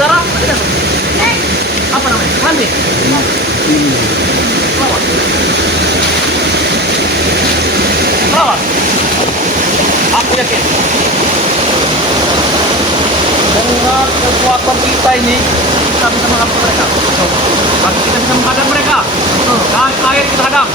Saudara, apa namanya? Mandi. Perawat. Perawat. Aku yakin. Dengan kekuatan kita ini, kita bisa menghadapi mereka. Tapi kita bisa menghadang mereka. Dan air kita hadang.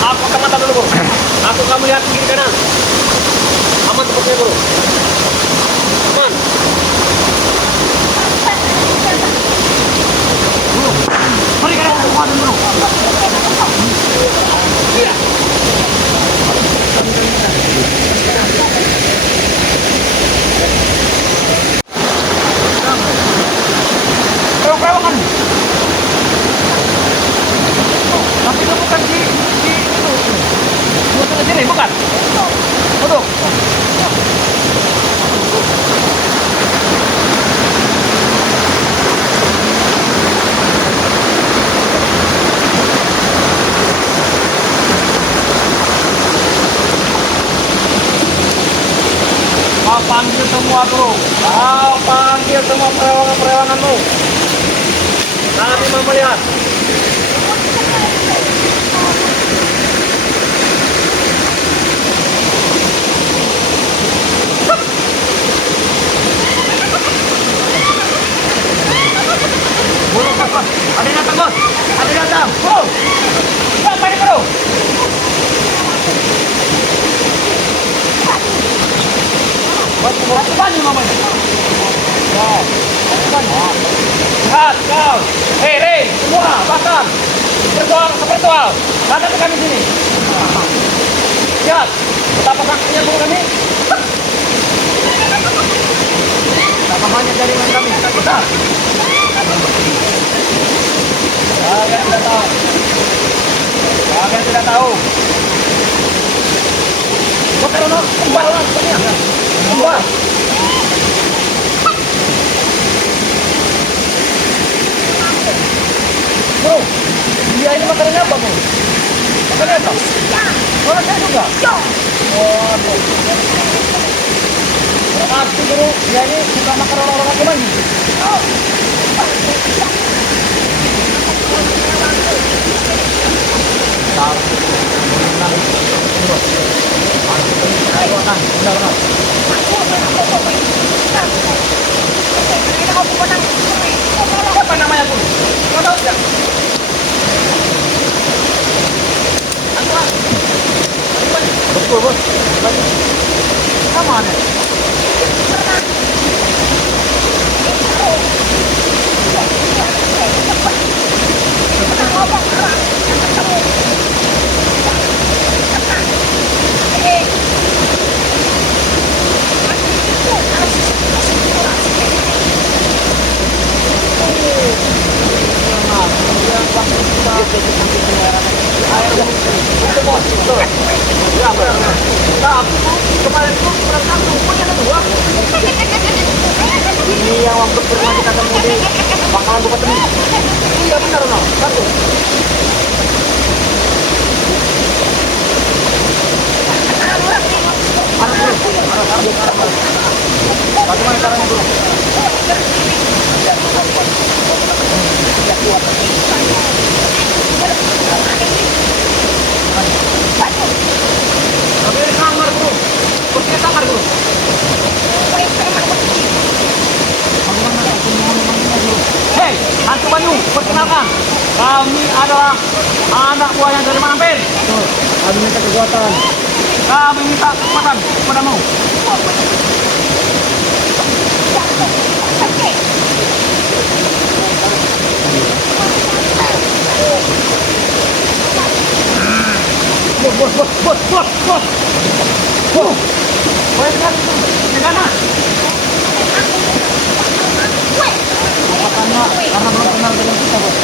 Aku akan mata dulu, bro. Aku kamu lihat kiri kanan. Aman tempatnya, bro. Aman. Bro, mari kanan ke bawah dulu. Iya. Perawakan. Tapi itu bukan di itu. Bukan sini, bukan? Duduk. Kau panggil semua, bro. Kau panggil semua perewangan-perewanganmu. Kami mau melihat. Ada yang datang, bos. Ada yang datang. Bro. Apa ini, bro? Batu banyu namanya. Wow. Lihat, kau. Hei, semua, bahkan. Virtual. Datang ke kami sini. Lihat, betapa saktinya guru kami. Betapa banyak jaringan kami. Besar. Kalian tidak tahu. Kalian tidak tahu. Kembar, kembar. Bro, dia ini makanannya apa, bro? Makanannya apa? Orang saya juga? Oh, bro. Berarti, bro, dia ini suka makan orang-orang lagi mandi. Apa namanya, Bu? Kau tahu tidak? Betul, bos. Sama ada. Kemarin itu kurang satu, punya kedua. Ini yang waktu pernah kita ketemu di Bangkalan Bupati. Iya benar, no. Satu. Bagaimana caranya, bro? Tapi di kamar, bro. Kursinya kamar, bro. Hei, hantu Banyu, perkenalkan. Kami adalah anak buah yang dari Mampir. Kami minta kekuatan. Kami minta kekuatan kepadamu. Bos. Boleh lihat itu, negara. Karena belum kenal dengan kita, bos.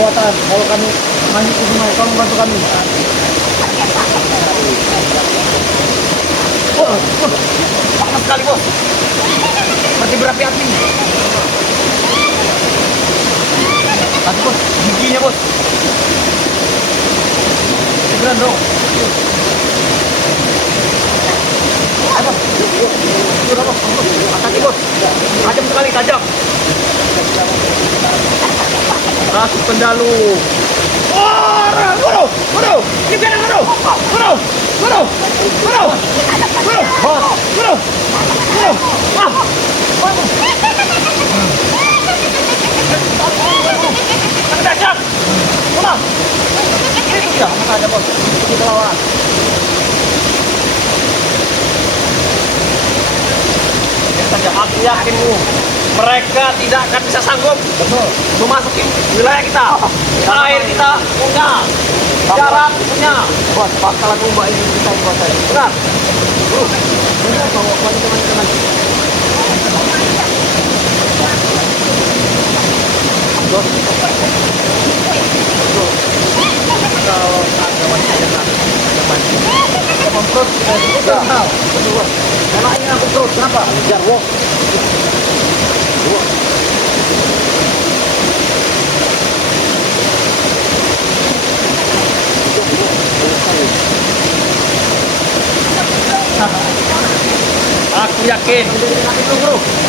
kekuatan. Kalau kami mandi ke sungai, tolong bantu kami. Panas sekali bos. Seperti berapi-api. Tapi bos, giginya bos. Beneran dong. Ayo, sudah bos. Ataki bos. Tajam sekali, tajam. Rasus pendalu. Wah, guru, guru, ini biar guru, guru, guru, guru, guru, guru, guru, wah, ada siap, pulang, itu dia, ada bos, kita lawan. Aku yakinmu mereka tidak akan bisa sanggup memasuki wilayah kita. Air kita punya, darat punya. Bos, bakalan ubah ini kita buat saya. Benar. Benar bawa teman-teman. Bos. Kalau ada wanita yang ada mandi. Memperut kita tahu. Betul. Karena ini aku perut, kenapa? Biar wok. Aku yakin.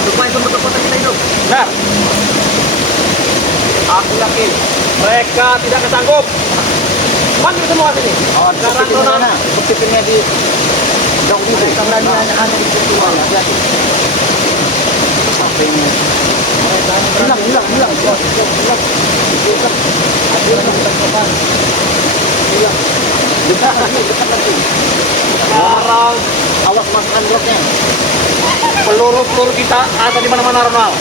Lupa itu kota kita itu. Benar. Aku yakin mereka tidak kesanggup. Panggil semua sini. Oh, sekarang Nona buktinya di jauh di mereka berani anak-anak di situ. Hati-hati. Sampai ini. Hilang. Sekarang awas masukkan bloknya. Peluru kita ada di mana-mana, Ronald.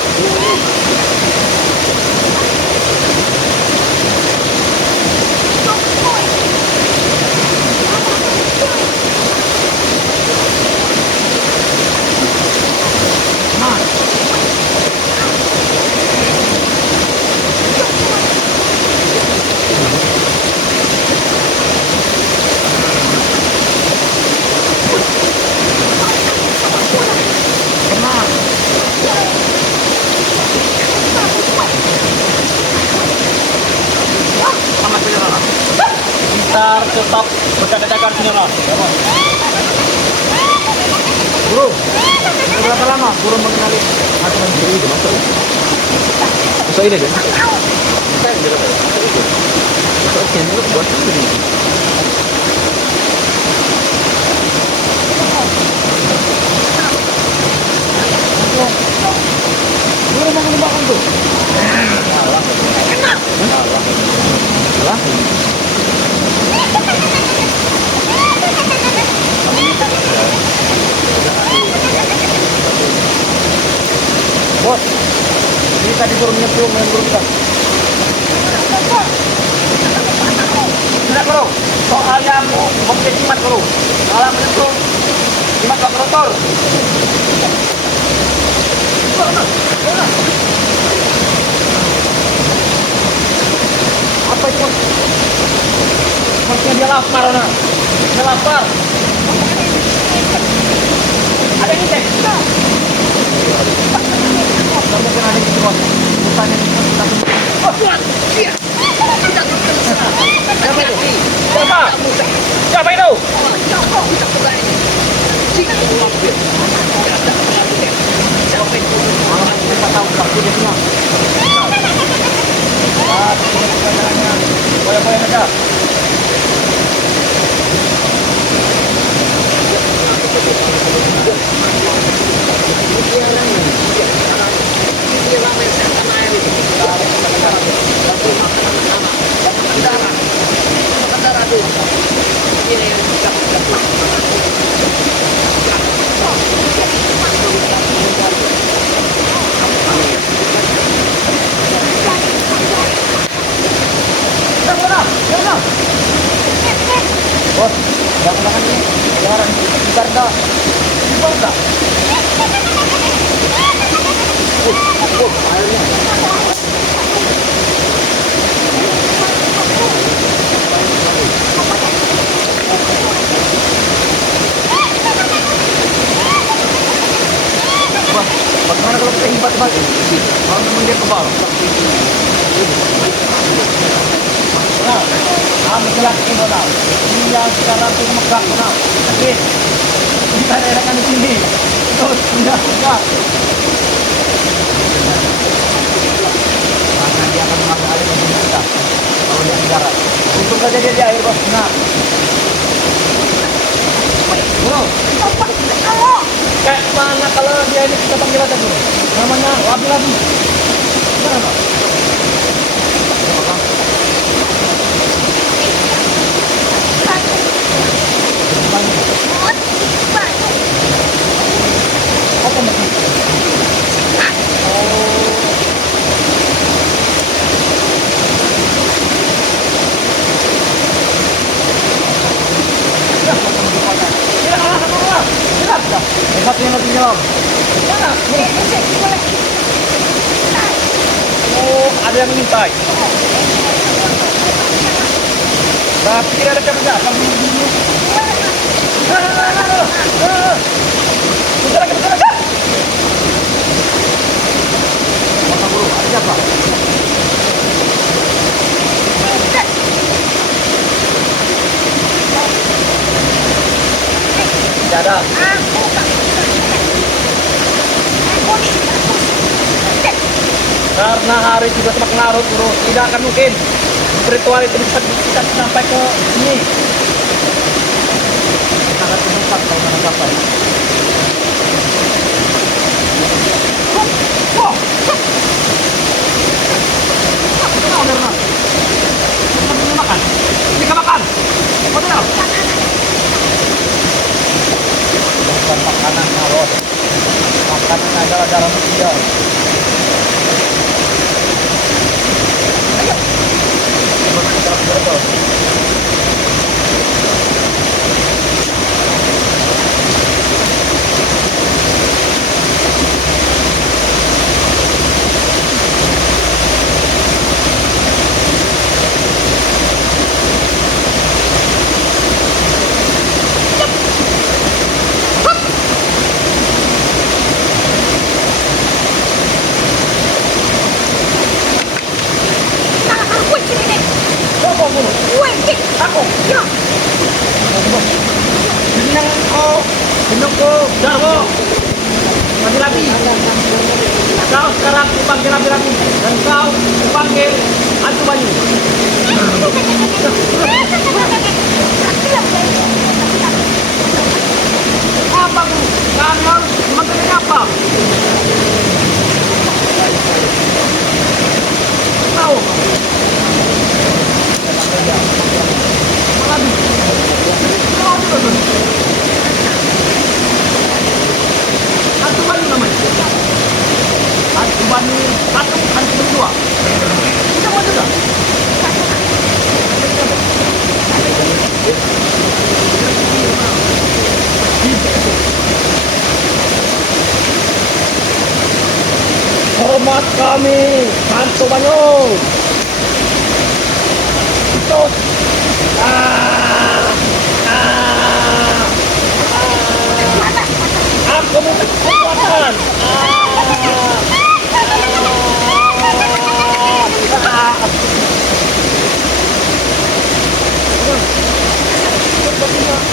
Tetap berjaga-jaga senjata. Bro, berapa lama guru mengenali aturan diri itu? Masa ini deh? Buat ini. Guru mau mengembangkan tuh? Salah. Bos, ini tadi suruh nyemplung dengan guru kita. Tidak bro, soalnya mau pakai jimat bro. Kalau menyemplung, jimat gak kotor. Apa itu? Maksudnya dia lapar, Nona. Dia lapar. Ada ini, Teh. Kamu kan ada di bawah. Bukannya kita. Oh, Tuhan. Iya. Siapa itu? Siapa? Siapa itu? Kita tahu waktu dia punya. Boleh-boleh aja. hebat banget. Kalau memang dia kebal. Nah, kami laki modal. Dia sekarang itu megah kenal. Oke. Kita daerahkan di sini. Terus sudah. Maka dia akan mengambil alih dari kita. Kalau dia darat. Untung saja dia di air bos. Nah. Bro, kayak mana kalau dia ini kita panggil aja bro? Namanya labi-labi. Gimana bang? Apa maksudnya? Satu yang lebih nyelam. Oh, ada yang mengintai. Tapi tidak ada kerja. Bentar lagi. Masa bro, ada siapa? Tidak ada. Karena hari juga semakin larut, bro, tidak akan mungkin ritual itu bisa sampai ke sini. Kita akan temukan kalau mana sampai. Wow, karena kita belum makan. Kita makan. Betul. Bukan makanan bos. Makanan adalah darah manusia. Ako. Ya. Binang ko. Jaro. Lagi-lagi. Kau sekarang dipanggil lagi-lagi. Dan kau dipanggil Antu Banyu. Apa bu? Kami harus memanggilnya apa? Tahu. Hantu Banyu namanya. Hantu Banyu 1, Hantu Banyu 2. Kita mau juga. Hormat kami, Hantu Banyu. Terus. Aku minta kekuatan.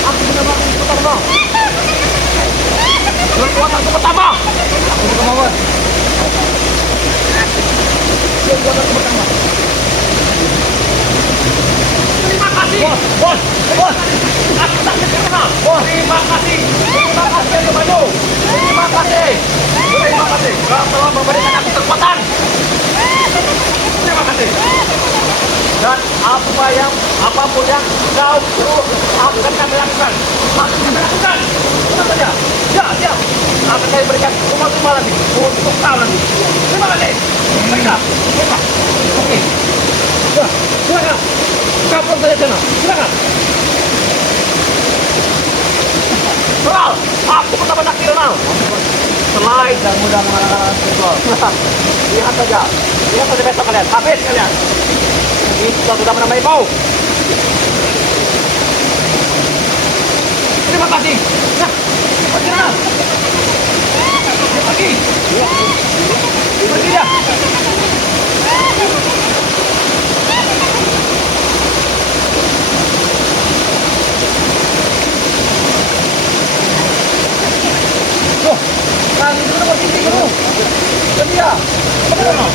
Aku benar-benar pertama. Kekuatanku pertama. Aku juga mau. Kekuatanku pertama. Terima kasih. Bos. Aku tak terkenal. Terima kasih. Terima kasih Banyu. Terima kasih. Kau telah memberikan aku kekuatan. Terima kasih. Dan apapun yang kau perlu, aku akan kami lakukan. Aku bisa lakukan. Tenang saja. Ya. Akan saya berikan semua lagi untuk kau nanti. Terima kasih. Baiklah. Oke. Silakan. Kapan saja sana. Silakan. Ronald, aku pertama nak Ronald. Selain dan mudah mengalahkan football. Lihat saja besok kalian. Habis kalian. Kita sudah menamai kau. Terima kasih. Nah, Ronald. Terima kasih. Berani dulu posisi dulu. Sedia. Benar no?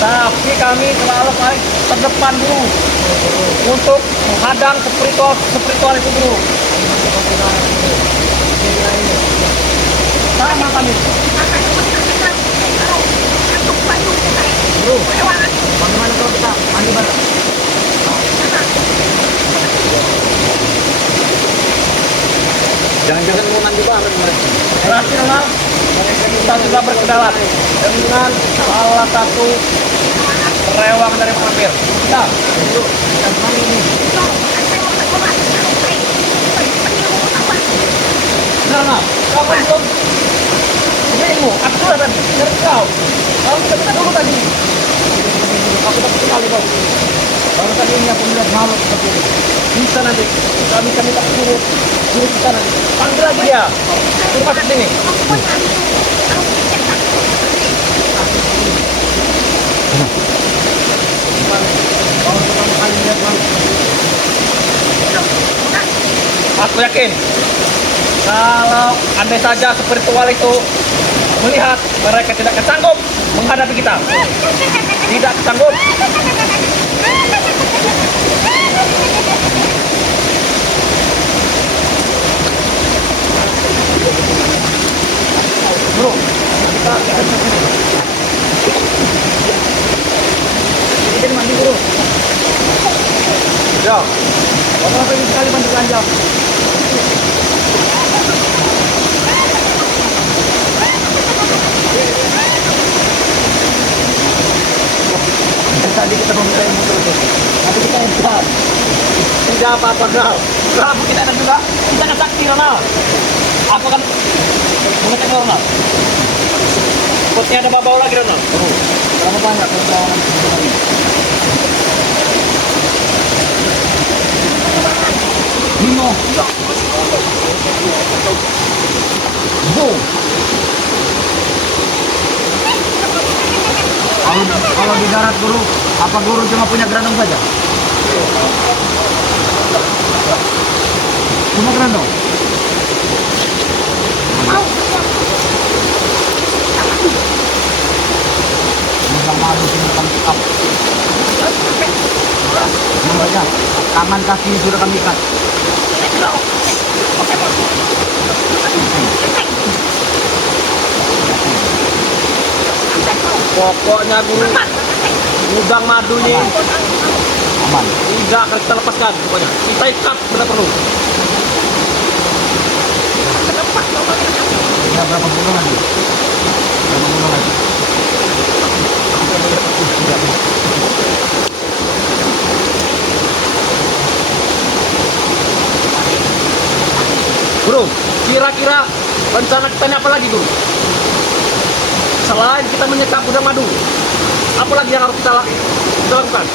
Tapi kami selalu paling terdepan dulu untuk menghadang spiritual itu dulu. Sama kami. Bro, bagaimana kalau kita mandi bareng? Jangan-jangan mau mandi bareng mereka. Berarti memang kita juga berkenalan dengan salah satu rewang dari mampir. Ya, yuk, kita mandi ini. Nah, kamu belum bingung, aku sudah tadi, dari kau. Kamu kita dulu tadi. Aku dapat sekali kau. Baru tadi ini aku melihat malu seperti ini. Bisa nanti, kami tak suruh kita nanti. Panggil lagi dia. Suruh masuk sini. Kau pertama kali melihat malu. Aku yakin kalau andai saja spiritual itu melihat mereka tidak sanggup menghadapi kita, tidak sanggup. Bro, kita mandi bro. Ya, orang pengen sekali mandi panjang. Tadi kita meminta yang motor itu, tapi kita hebat. Tidak apa-apa kau. Kamu kita akan juga, kita akan sakti Ronald. Aku akan mengecek Ronald. Potnya ada bawa lagi Ronald. Berapa banyak perjalanan ini? Lima. Boom. Kalau di darat guru, apa guru cuma punya gerandong saja? Cuma gerandong? Bisa madu sini kami up. Namanya, tangan kaki sudah kami ikat. Pokoknya guru gudang madunya aman, tidak akan kita lepaskan. Pokoknya kita ikat bila perlu. Ya, berapa bulan lagi? Berapa bulan lagi? Bro, kira-kira rencana kita ini apa lagi, Guru? Selain kita menyekap gudang madu, apa lagi yang harus kita lakukan?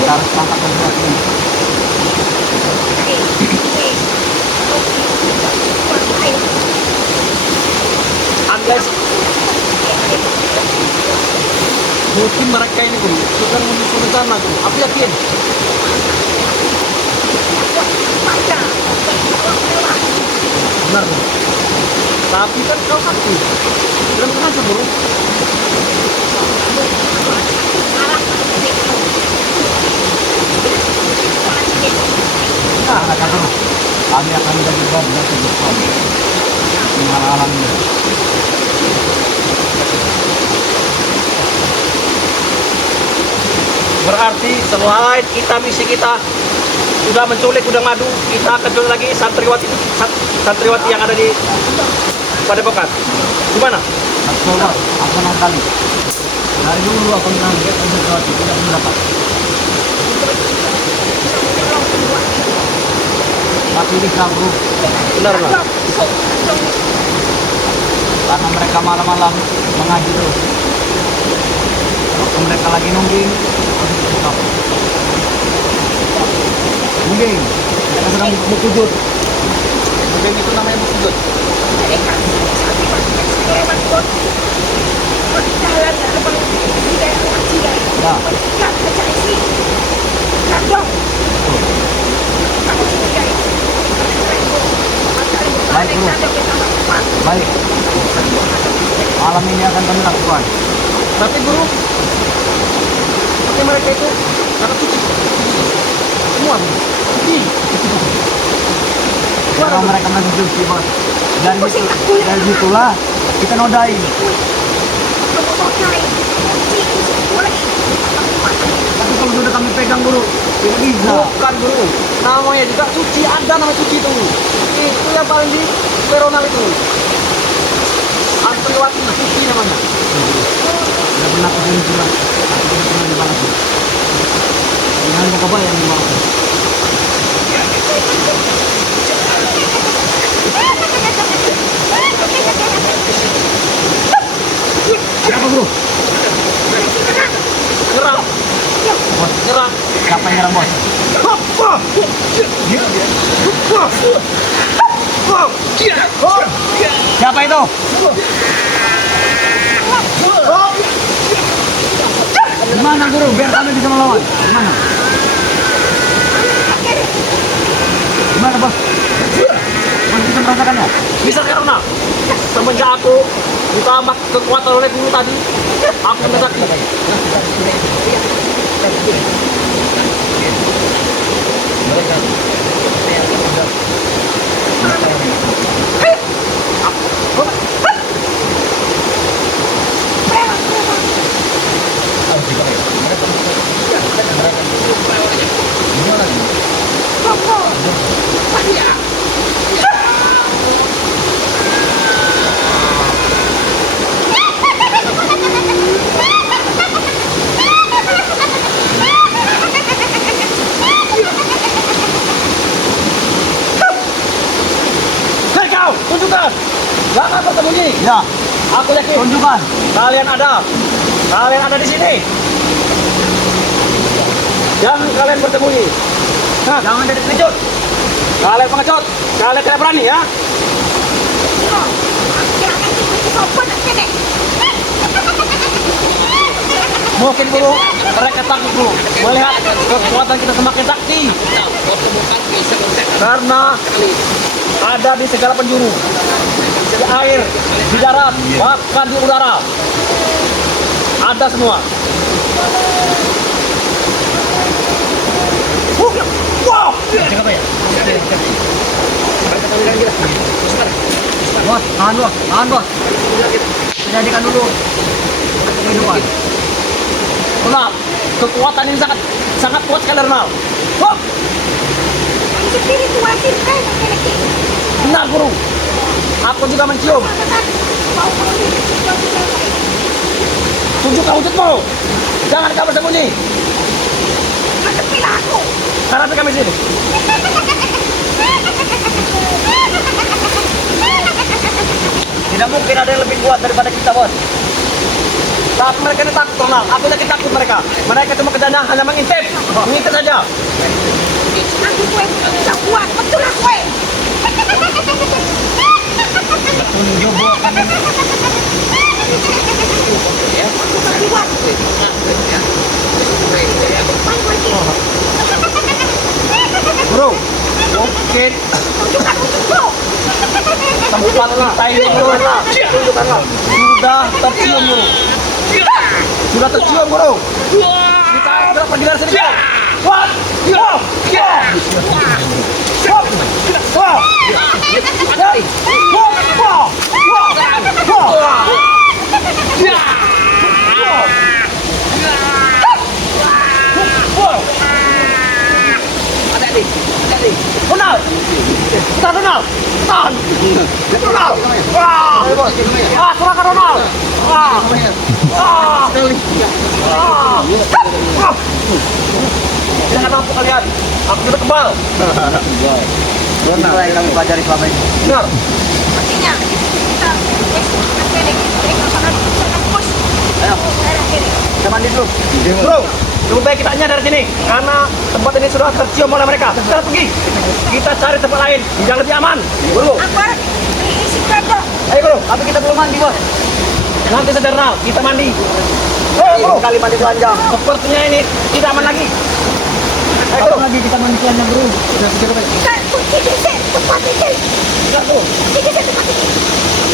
Kita harus tangkap dan andai mungkin mereka ini Guru sudah menyusun rencana Guru. Aku yakin. Benar Guru. Tapi kan kau aku belum sengaja Guru. Nah, kata kami akan menjadi benar kehidupan menghalang-halangi. Berarti selain misi kita sudah menculik gudang madu, kita akan culik lagi santriwati yang ada di Padepokan. Gimana? Coba, aku kali. Dari dulu aku menangkap santriwati tidak mendapat. Tapi ini kabur. Benar nggak? Karena mereka malam-malam mengaji terus. Waktu mereka lagi nungging, nungging, mereka sedang bersujud. Nungging itu namanya bersujud. Baik guru. Baik. Malam ini akan kami lakukan. Tapi guru, mereka itu sangat suci. Semua suci. Kalau mereka masih suci, bos. Dari itulah kita nodai. Tapi kalau sudah kami pegang guru, tidak bisa. Bukan guru, namanya juga suci, ada namanya suci itu. Itu yang paling di Veronal itu. Antriwati suci namanya. Tidak pernah kesini surat. Aku tidak pernah dibalas. Jangan buka apa yang dibalas. Siapa guru? Nyerang, Bos, nyerang. siapa yang nyerang bos? Siapa itu? Gimana guru? Biar kami bisa melawan. Gimana? Gimana bos? Bos bisa merasakannya? Bisa karena semenjak aku ditambah kekuatan oleh guru tadi, aku mendaki. Hei kau, tunjukkan. Jangan bersembunyi. Ya, Aku yakin tunjukkan. kalian ada di sini. Jangan kalian bersembunyi. Nah, Jangan jadi pengecut. kalian pengecut, kalian tidak berani ya. Mungkin guru, mereka takut guru melihat kekuatan kita semakin sakti. Karena ada di segala penjuru, di air, di darat, bahkan di udara. Ada semua. Wow! Bos, tahan bos, tahan bos. Jadikan dulu kehidupan. Ronald, kekuatan ini sangat kuat sekali Ronald. Wah, benar guru. Aku juga mencium. Tunjukkan wujudmu. Jangan kau bersembunyi. Hadapi kami sini. Tidak mungkin ada yang lebih kuat daripada kita, bos. Tapi mereka ini takut, Ronald. Aku yakin takut mereka. Mereka cuma kerjanya hanya mengintip. Mengintip saja. Tunjuk kami. Bro, mungkin tempat kita ini bro, sudah tercium bro. Sudah tercium bro. Kita harus pergi dari sini bro. What? Wow! Ronald! Tahan Ronald! Tahan! Ronald! Serahkan Ronald! Jangan mampu kalian. Aku sudah kebal. Benar yang kami pelajari selama ini. Benar. Ayo, kita mandi dulu. Bro, lebih baik kita hanya dari sini karena tempat ini sudah tercium oleh mereka. Kita pergi. Kita cari tempat lain yang lebih aman. Bro. Ayo bro, Tapi kita belum mandi bos. nanti sederhana kita mandi. Ayo bro. Kali mandi telanjang. Sepertinya ini tidak aman lagi. Kapan lagi kita manusianya bro? Udah 3 kali. Sige, sir. Tepat, sir. Enggak, bro. Sige, sir. Tepat, sir.